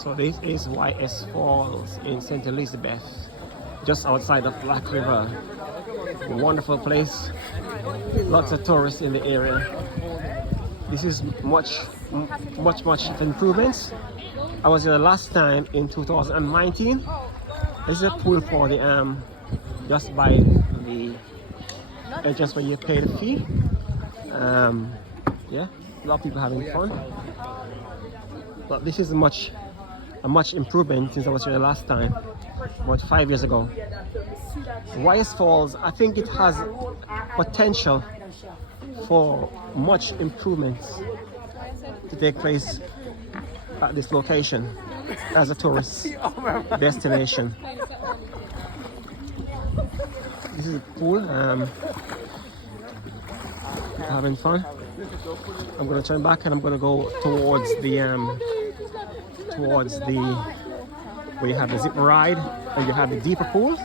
So this is YS Falls in St. Elizabeth, just outside of Black River. A wonderful place. Lots of tourists in the area. This is much improvements. I was here the last time in 2019. This is a pool for the just by the entrance where you pay the fee. Yeah, a lot of people having fun. But this is a much improvement since I was here the last time, about 5 years ago. YS Falls, I think it has potential for much improvements to take place at this location as a tourist destination. This is a pool. Having fun. I'm going to turn back and I'm going to go towards the where you have the zip ride and you have the deeper pool.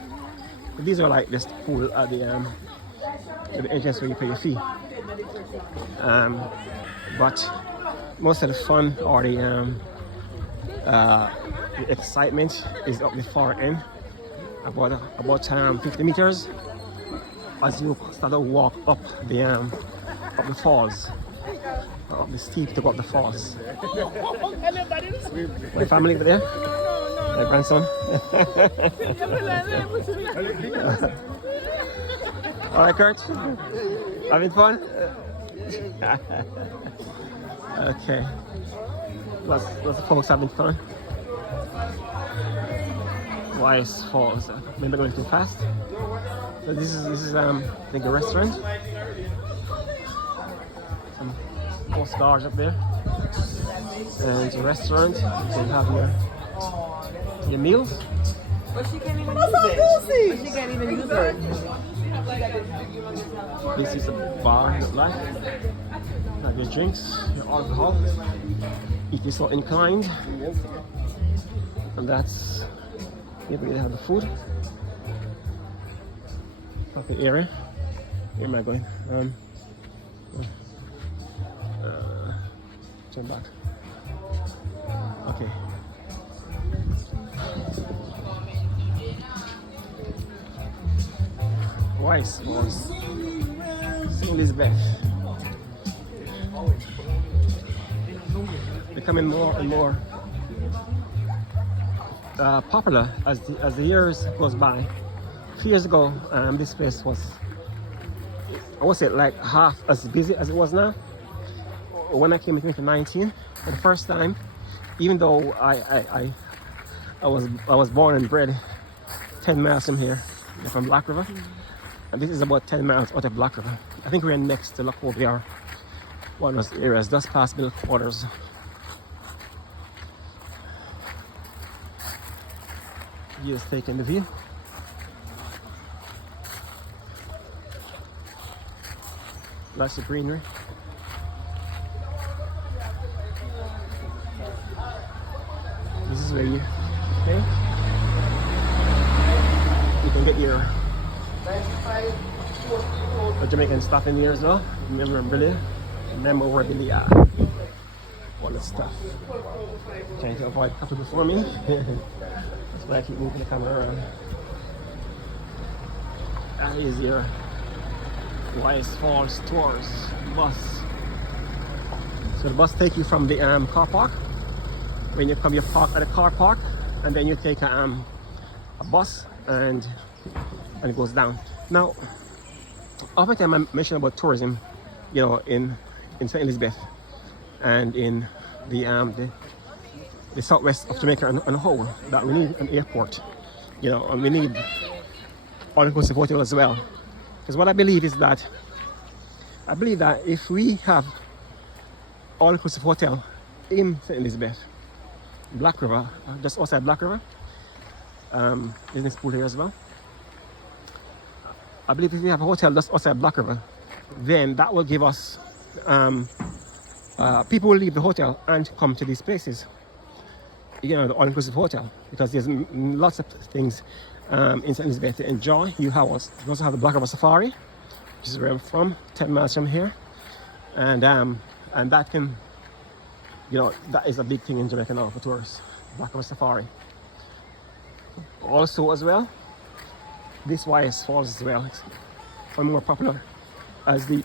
These are like this pool at the entrance where you pay your fee. But most of the fun or the excitement is up the far end, about 50 meters as you start to walk up the falls, up the steep to go up the falls. My family over there, my grandson. All right, Kurt, having fun? Okay, lots of folks having fun. YS Falls. Maybe going too fast. So this is I think a restaurant. Some postcards up there. And it's a restaurant. You can have your meals. But she can't even use it. But she can't even use it. This is a bar, look like. Have your drinks, your alcohol. If you're so inclined. And that's here we have the food. Coffee area. Where am I going? Turn back. Okay. YS Falls, St. Elizabeth. Becoming more and more popular as the years goes by. 3 years ago, this place was, I would say, like half as busy as it was now. When I came in 2019 for the first time, even though I was born and bred 10 miles from here, from Black River, and this is about 10 miles out of Black River. I think we're next to Lochovia, one of those areas just past Middle Quarters. Just taking the view. Lots of greenery. This is where you can get your Jamaican stuff in here as well. Memorabilia, memorabilia, all that stuff. Trying to avoid people before me. That's why I keep moving the camera around. That is your YS Falls Tours bus. So the bus takes you from the car park. When you come, you park at the car park, and then you take a bus and it goes down. Now, often time I mention about tourism, you know, in St. Elizabeth and in the southwest of Jamaica on the whole, that we need an airport, you know, and we need all-inclusive hotel as well. Because what I believe is that if we have all-inclusive hotel in St. Elizabeth, Black River, just outside Black River, business pool here as well. I believe if we have a hotel just outside Black River, then that will give us people will leave the hotel and come to these places. You know, the all-inclusive hotel, because there's lots of things in St. Elizabeth to enjoy. You also have the Black River Safari, which is where I'm from, 10 miles from here, and that can You know, that is a big thing in Jamaica now for tourists. Black River Safari. Also as well, this YS Falls as well. It's becoming more popular as the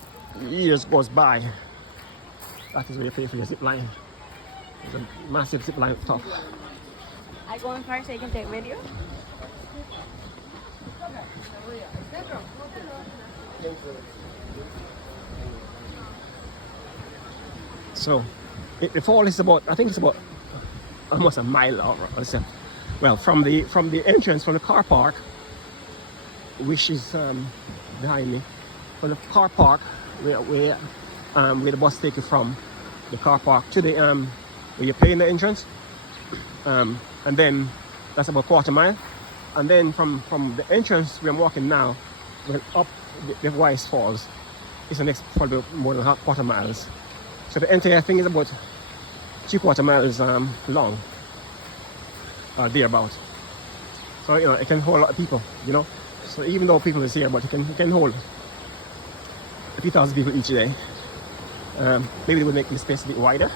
years goes by. That is where you pay for your zip line. There's a massive zip line up top. I go in first so you can take video. So the fall is about, I think it's about almost a mile or so. Well, from the entrance from the car park, which is behind me. From the car park where the bus take you from the car park to the where you're paying the entrance, and then that's about quarter mile, and then from the entrance where I'm walking now, well, up the Wise Falls, is the next probably more than quarter miles. So the entire thing is about 3/4 miles long, or thereabout. So you know it can hold a lot of people, you know. So even though people is here, but it can hold a few thousand people each day. Maybe they would make this space a bit wider,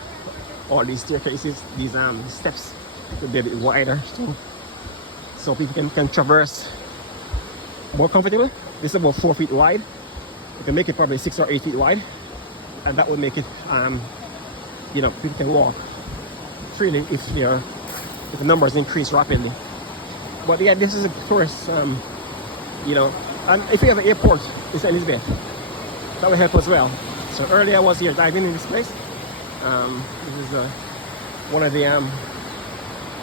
or these staircases, these steps could be a bit wider too, so people can traverse more comfortably. This is about 4 feet wide. You can make it probably 6 or 8 feet wide, and that would make it, you know, people can walk freely if the numbers increase rapidly. But yeah, this is a tourist, you know, and if you have an airport in St. Elizabeth, that will help as well. So earlier I was here diving in this place. This is one of the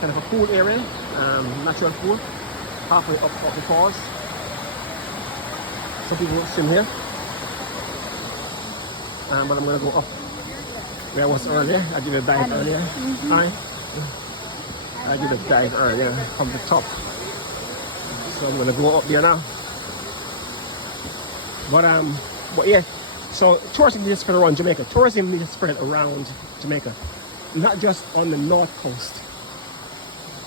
kind of a pool area, natural pool, halfway up the falls. Some people swim here, but I'm gonna go up where I was earlier. I did a dive earlier. I did a dive earlier from the top, so I'm gonna go up there now. But yeah. So tourism needs to spread around Jamaica. Tourism needs to spread around Jamaica, not just on the north coast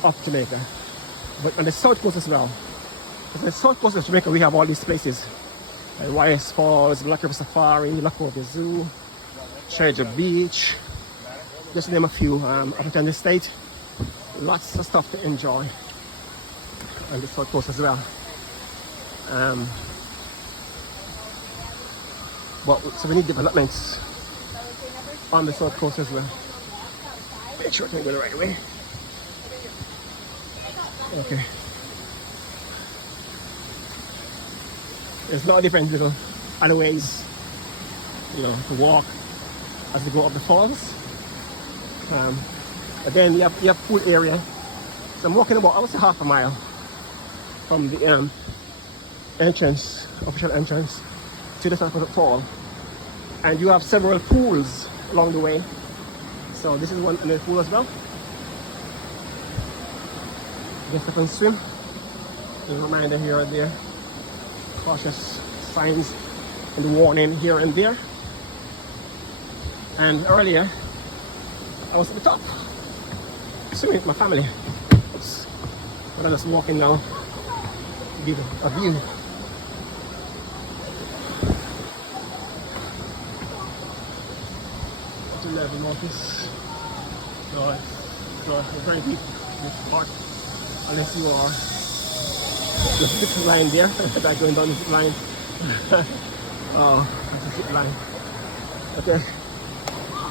of Jamaica, but on the south coast as well. On the south coast of Jamaica, we have all these places, like YS Falls, Black River Safari, Lakota Zoo, Treasure Beach, just to name a few. Up in the state, lots of stuff to enjoy on the south coast as well. But so we need developments on the south coast as well. Make sure I can go the right way. Okay. There's a lot of different little other ways, you know, to walk as you go up the falls. Again, you have pool area. So I'm walking about, I would say, half a mile from the entrance, official entrance, to the top of the fall, and you have several pools along the way. So this is one another pool as well. Just up and swim. There's a reminder here and there, cautious signs and warning here and there. And earlier I was at the top swimming with my family. Oops. But I'm just walking now to give a view. Level notice. So it's very deep this part, unless you are the zip line there. Like going down the zip line. Oh, that's a zip line. Okay.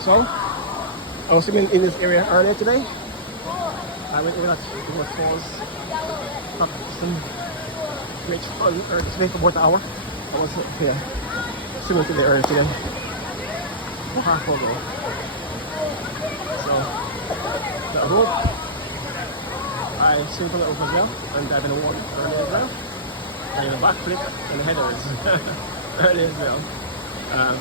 So I was swimming in this area earlier today. I went over that falls, up some great fun today for about an hour. I was here swimming today earlier today. Half ago. So the rope, I swim from the rope as well, and dive in the water earlier as well. And a backflip and a headers earlier as well.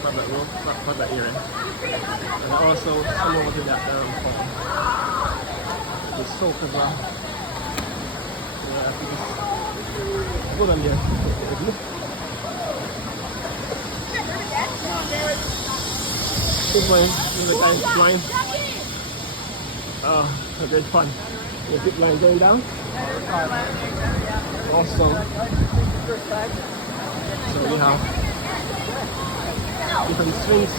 From that rope, from that area. And I also swim over to that fall. The soak as well. Yeah, I think it's good on there. This one is a nice line. So great fun. The zip line going down. Awesome. So we have different swings.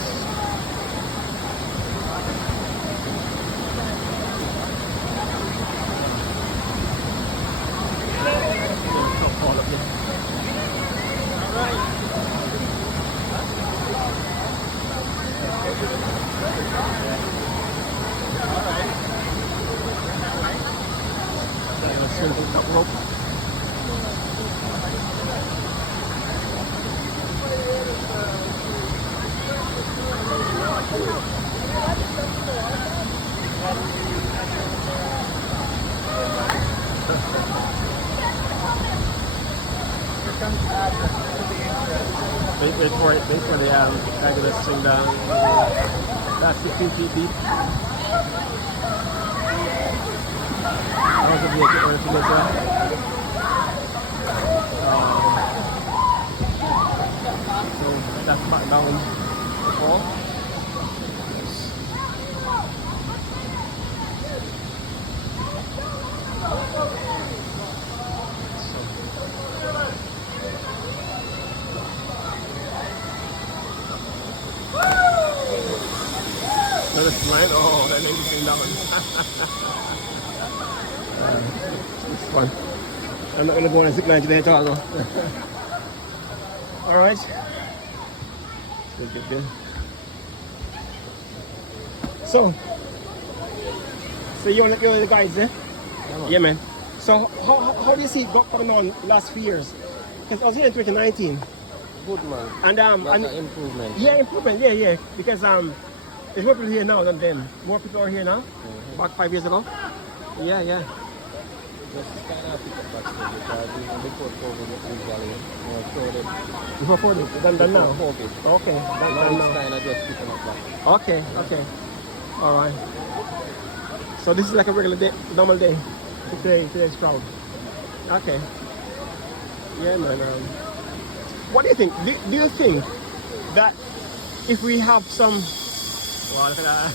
into the top rope. Wait for it, wait for the guy to swing down. That's 15 feet deep. That was a vehicle order to get there. So that's back down the fall. Another slide. Oh, that lady's going down. It's fun. I'm not gonna go on a zip line today, though. All right. Good. So you're the guys, eh? Yeah, man. So how do you see it going on the last few years? Because I was here in 2019. Good man. And and improvement. Yeah, improvement. Yeah. Because there's more people here now than them. More people are here now. About 5 years ago. Yeah. Just kind of pick up back because even before COVID, it was usually more crowded. Before COVID, than now. COVID. Okay, Now than it's now. kind of just picking up back. Okay. All right. So this is like a regular day, normal day. Today's crowd. Okay. Yeah, man. What do you think? Do you think that if we have some, wow, look at that.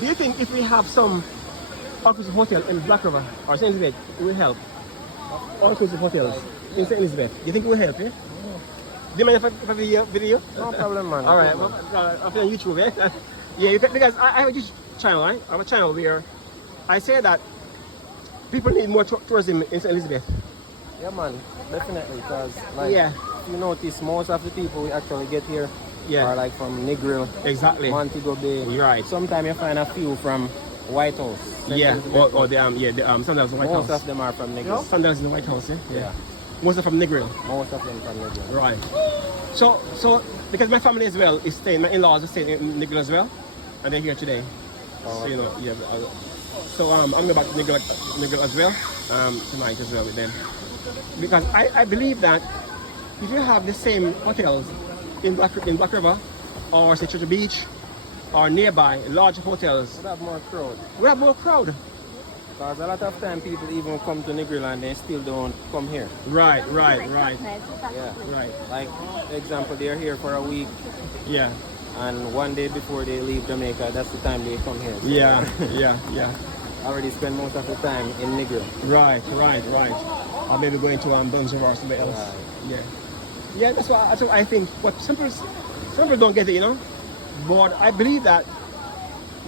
Do you think if we have some all-inclusive hotel in Black River or St. Elizabeth, it will help? All-inclusive hotels in St. Elizabeth. Do you think it will help? Yeah? Do you mind if I video? No problem, man. All right. Well, I'm on YouTube, yeah. Yeah, because I have a YouTube channel, right? I have a channel where I say that people need more tourism in St. Elizabeth. Yeah, man. Definitely, because Yeah. you notice most of the people we actually get here are like from Negril, Exactly. Montego Bay. Right. Sometimes you find a few from White House. Yeah. Or the Sandals in the White Most House. of them are from Negril. Sandals in the White House, yeah. Yeah. Most are from Negril. Most of them from Negril. Right. So because my family as well is staying, my in-laws are staying in Negril as well, and they're here today. So you know, yeah. So I'm going back to Negril as well tonight as well with them, because I believe that if you have the same hotels in Black River or say Treasure Beach or nearby large hotels, We have more crowd. we have more crowd. Because a lot of time people even come to Negril and they still don't come here. Right. Yeah. Right. Like, example, they're here for a week Yeah. and one day before they leave Jamaica, that's the time they come here. So Yeah. already spend most of the time in Negril. Right. Or maybe going to Bunzer or somewhere else. Right. Yeah, that's what I think. But some people don't get it, you know. But I believe that,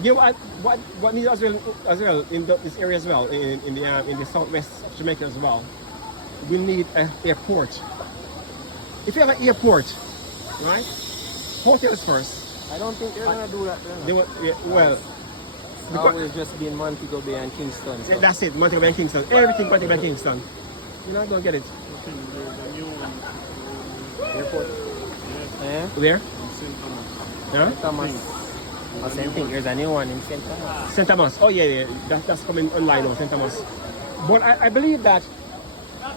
you know, what needs as well in this area as well, in the southwest of Jamaica as well, we need an airport. If you have an airport, right, hotels first. I don't think they're going to do that. They want, well, It's always just been Montego Bay and Kingston. So. that's it. Montego Bay and Kingston. Everything Montego Bay and Kingston. You know, I don't get it. Airport. Yeah. There? Yeah? Thomas. I same thing. There's a new one in St. Thomas. St. Thomas. Oh yeah. That's coming online now, St. Thomas. But I believe that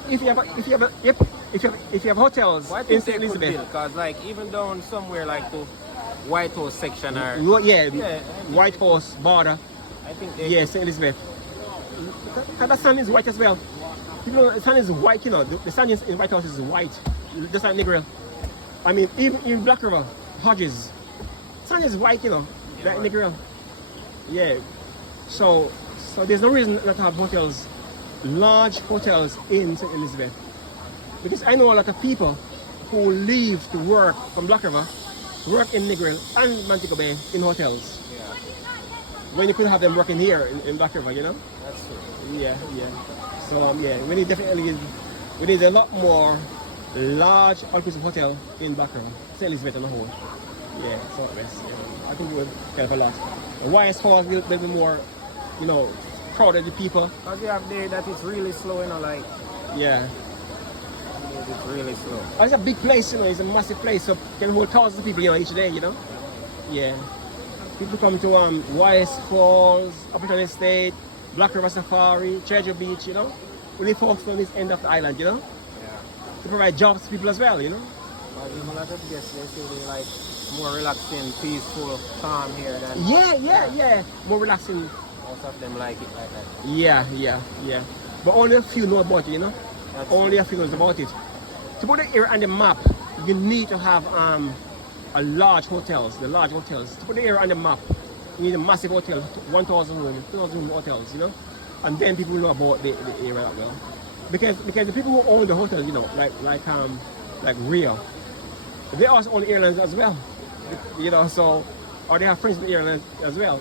if you have hotels Why in think St. they could Elizabeth, build? Because like even down somewhere like the White House section or White House border, I think they St. Elizabeth. Because the sun is white as well. People know the sun is white, you know. The sun in White House is white, just like Negril. I mean, even in Black River, Hodges, sun is white, you know, like Negril. Yeah. So there's no reason not to have hotels, large hotels in St. Elizabeth. Because I know a lot of people who leave to work from Black River, work in Negril and Montego Bay in hotels. Yeah. When you could have them working here in Black River, you know? That's true. Yeah. So we need a lot more large all-inclusive hotel in Black River, St. Elizabeth on the whole. Yeah, southwest. I think we'll help a lot. YS Falls will be more, you know, crowded with people. Because you have day that it's really slow, you know, like, Yeah. it's really slow. It's a big place, you know, it's a massive place, so can hold thousands of people, you know, each day, you know? Yeah. People come to YS Falls, Upton Estate, Black River Safari, Treasure Beach, you know? Really focused on this end of the island, you know? Yeah. To provide jobs to people as well, you know? But even a lot of guests, they say they like more relaxing, peaceful, calm here than... Yeah. More relaxing. Most of them like it like that. Yeah. But only a few know about it, you know? That's Only a few knows about it. To put the area on the map, you need to have a large hotels, the large hotels. To put the area on the map, you need a massive hotel, 1,000 room, 2,000 room hotels, you know? And then people know about the area that well. Because the people who own the hotels, you know, like Rio, they also own airlines as well. You know, so or they have friends in the airlines as well.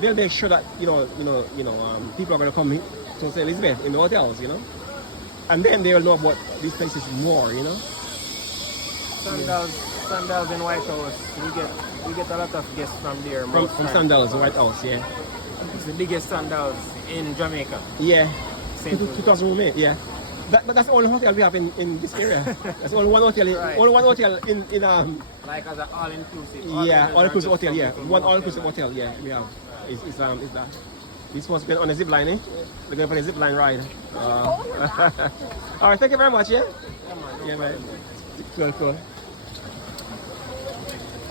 They'll make sure that people are gonna come to St. Elizabeth in the hotels, you know? And then they'll know about these places more, you know? Sandals in White House. We get a lot of guests from there. From Sandals, White House, yeah. It's the biggest Sandals in Jamaica. Yeah. Same 2,000 room, yeah. But that's the only hotel we have in this area. That's only one hotel. Right. Only one hotel in like as an all-inclusive. Yeah, all-inclusive hotel. Yeah, one all-inclusive hotel. Yeah, we have. Is that? We're supposed to get on a zip line, eh? We're going for a zip line ride. All right, thank you very much. Yeah. Yeah, man. Cool.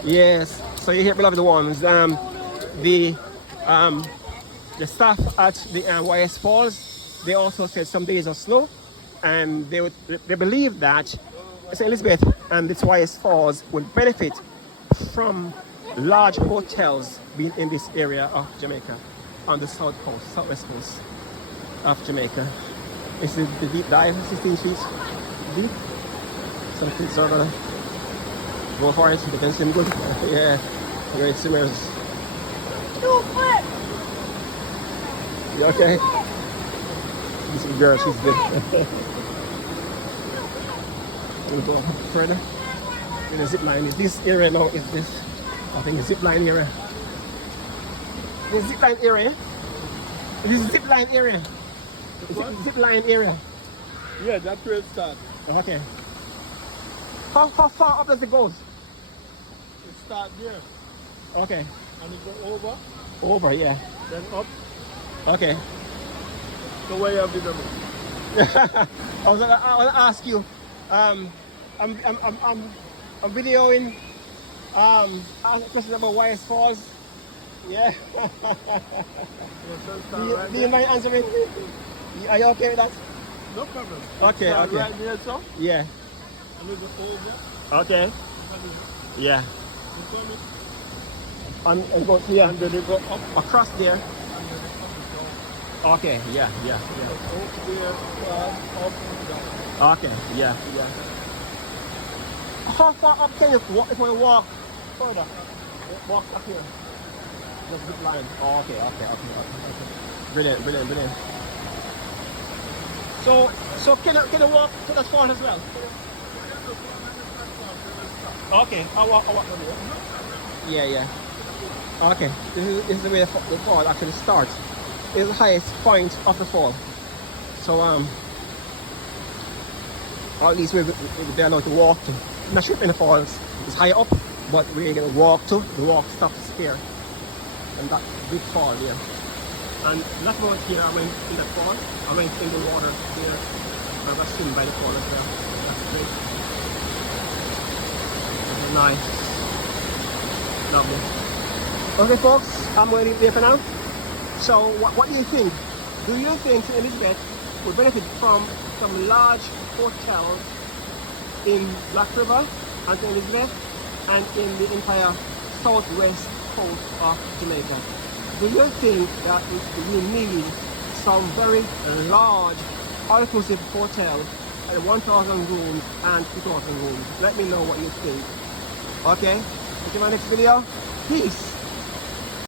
Yes. So you hear, beloved ones, the staff at the YS Falls, they also said some days are slow, and they believe that St. Elizabeth and its YS Falls would benefit from large hotels being in this area of Jamaica, on the southwest coast of Jamaica. This is the deep dive, 16 feet deep. Some kids are gonna go for it, they can swim good. Yeah, great swimmers. You okay? This girl, she's good. We'll go further. In the zip line, is this area now? Is this? I think it's zip line area. This zip line area. This is zip line area. Zip line area. Yeah, that's where it starts. Okay. How far up does it go? It starts there. Okay. And it go over. Over, yeah. Then up. Okay. So where you have the number? I want to ask you. I'm videoing. Ask a question about YS Falls. Yeah. Do you mind answering? Are you okay with that? No problem. Okay. Right there, so. Yeah. And we go over. Okay. Yeah. You come in. And go here. And then you go up. Across there. And then up and down. Okay. Yeah. Up there, up and down. Okay. Yeah. How far up can you walk if we walk further? Walk up here. Just zip line. Oh, okay. Brilliant. So can you walk to that spot as well? Okay, I'll walk from here. Yeah. Okay, this is the way the fall actually starts. It's the highest point of the fall. So at least we're allowed to walk to. Not sure in the falls it's higher up, but we're gonna walk to. The walk stops here, and that big fall there. And not much here. I went in the fall. I went in the water here. I was swimming by the fall as well. That's great. Nice. Lovely. Okay, folks, I'm going to leave there for now. So, what do you think? Do you think St. Elizabeth would benefit from some large hotels in Black River and St. Elizabeth and in the entire southwest coast of Jamaica? Do you think that we need some very large all-inclusive hotel at 1,000 rooms and 2,000 rooms? Let me know what you think. Okay, see you in my next video. Peace.